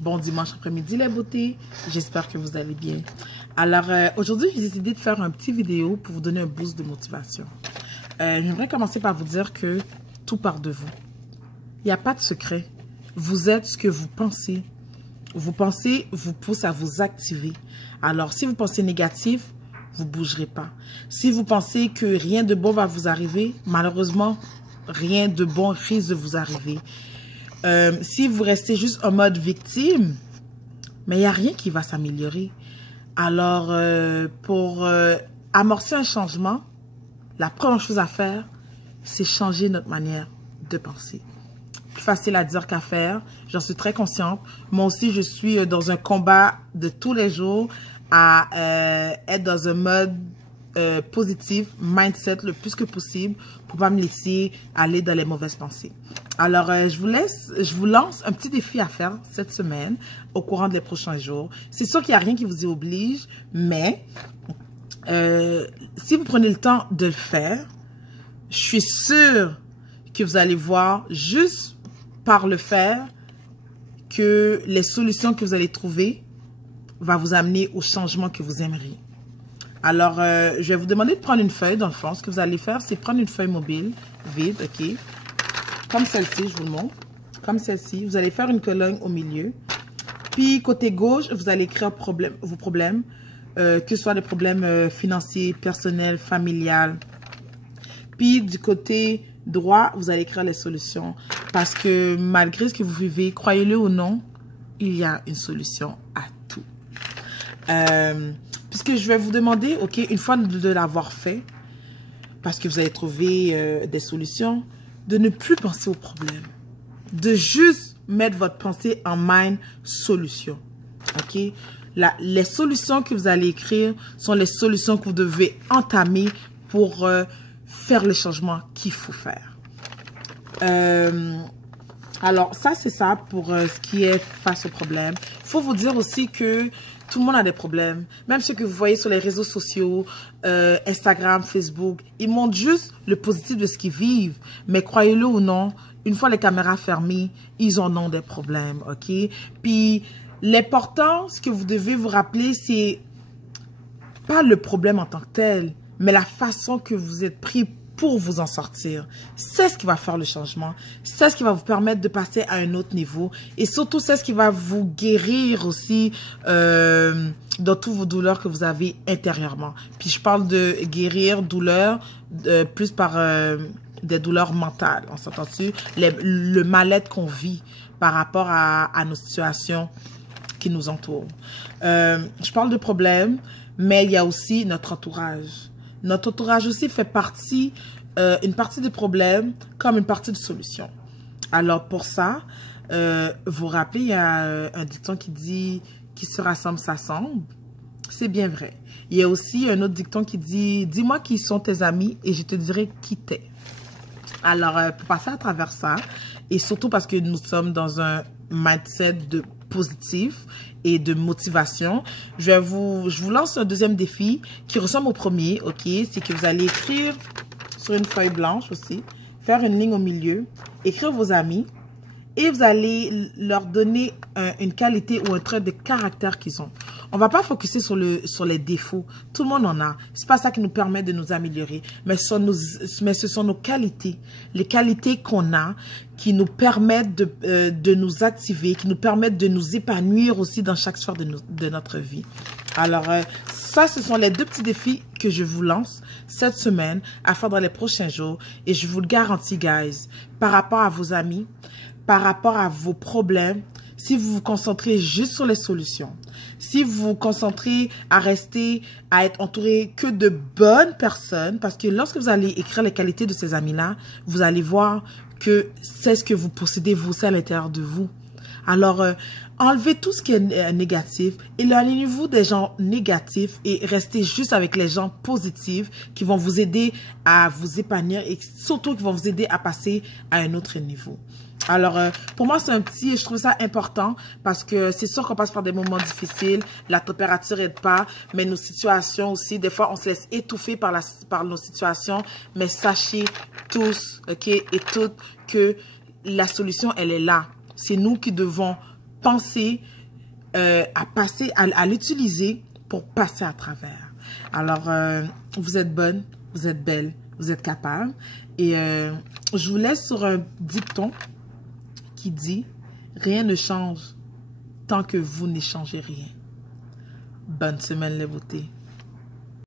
Bon dimanche après-midi les beautés, j'espère que vous allez bien. Alors aujourd'hui j'ai décidé de faire un petit vidéo pour vous donner un boost de motivation. J'aimerais commencer par vous dire que tout part de vous. Il n'y a pas de secret. Vous êtes ce que vous pensez. Vos pensées vous poussent à vous activer. Alors si vous pensez négatif, vous ne bougerez pas. Si vous pensez que rien de bon va vous arriver, malheureusement, rien de bon risque de vous arriver. Si vous restez juste en mode victime, mais il n'y a rien qui va s'améliorer. Alors, pour amorcer un changement, la première chose à faire, c'est changer notre manière de penser. Plus facile à dire qu'à faire, j'en suis très consciente. Moi aussi, je suis dans un combat de tous les jours à être dans un mode positif, mindset le plus que possible pour pas me laisser aller dans les mauvaises pensées. Alors, je vous lance un petit défi à faire cette semaine au courant des prochains jours. C'est sûr qu'il n'y a rien qui vous y oblige, mais si vous prenez le temps de le faire, je suis sûre que vous allez voir juste par le faire que les solutions que vous allez trouver vont vous amener au changement que vous aimeriez. Alors, je vais vous demander de prendre une feuille. Dans le fond, ce que vous allez faire, c'est prendre une feuille mobile vide, ok? Comme celle-ci, je vous le montre. Comme celle-ci. Vous allez faire une colonne au milieu. Puis, côté gauche, vous allez écrire vos problèmes, que ce soit des problèmes financiers, personnels, familiales. Puis, du côté droit, vous allez écrire les solutions. Parce que malgré ce que vous vivez, croyez-le ou non, il y a une solution à tout. Puisque je vais vous demander, ok, une fois de l'avoir fait, parce que vous allez trouver des solutions, de ne plus penser aux problèmes. De juste mettre votre pensée en mind solution. Ok? Les solutions que vous allez écrire sont les solutions que vous devez entamer pour faire le changement qu'il faut faire. Alors, ça, c'est ça pour ce qui est face au problème. Il faut vous dire aussi que tout le monde a des problèmes. Même ceux que vous voyez sur les réseaux sociaux, Instagram, Facebook, ils montrent juste le positif de ce qu'ils vivent. Mais croyez-le ou non, une fois les caméras fermées, ils en ont des problèmes, ok? Puis, l'important, ce que vous devez vous rappeler, c'est pas le problème en tant que tel, mais la façon que vous êtes pris pour vous en sortir. C'est ce qui va faire le changement. C'est ce qui va vous permettre de passer à un autre niveau. Et surtout, c'est ce qui va vous guérir aussi dans toutes vos douleurs que vous avez intérieurement. Puis je parle de guérir douleur plus par des douleurs mentales. On s'entend-tu? Le mal-être qu'on vit par rapport à nos situations qui nous entourent. Je parle de problèmes, mais il y a aussi notre entourage. Notre entourage aussi fait partie, une partie du problème comme une partie de solution. Alors pour ça, vous rappelez, il y a un dicton qui dit « qui se rassemble s'assemble ». C'est bien vrai. Il y a aussi un autre dicton qui dit « dis-moi qui sont tes amis et je te dirai qui t'es ». Alors pour passer à travers ça, et surtout parce que nous sommes dans un mindset de positif et de motivation, je vous lance un deuxième défi qui ressemble au premier, ok? C'est que vous allez écrire sur une feuille blanche aussi, faire une ligne au milieu, écrire vos amis et vous allez leur donner une qualité ou un trait de caractère qu'ils ont. On va pas focuser sur les défauts. Tout le monde en a. C'est pas ça qui nous permet de nous améliorer. Mais ce sont nos qualités. Les qualités qu'on a qui nous permettent de nous activer, qui nous permettent de nous épanouir aussi dans chaque sphère de notre vie. Alors, ça, ce sont les deux petits défis que je vous lance cette semaine à faire dans les prochains jours. Et je vous le garantis, guys, par rapport à vos amis, par rapport à vos problèmes, si vous vous concentrez juste sur les solutions, si vous vous concentrez à être entouré que de bonnes personnes, parce que lorsque vous allez écrire les qualités de ces amis-là, vous allez voir que c'est ce que vous possédez vous aussi à l'intérieur de vous. Alors, enlevez tout ce qui est négatif, éloignez-vous des gens négatifs et restez juste avec les gens positifs qui vont vous aider à vous épanouir et surtout qui vont vous aider à passer à un autre niveau. Alors, pour moi, je trouve ça important parce que c'est sûr qu'on passe par des moments difficiles, la température n'aide pas, mais nos situations aussi, des fois, on se laisse étouffer par nos situations, mais sachez tous, ok, et toutes, que la solution, elle est là. C'est nous qui devons pensez à l'utiliser pour passer à travers. Alors, vous êtes bonne, vous êtes belle, vous êtes capable. Et je vous laisse sur un dicton qui dit « Rien ne change tant que vous n'échangez rien ». Bonne semaine les beautés.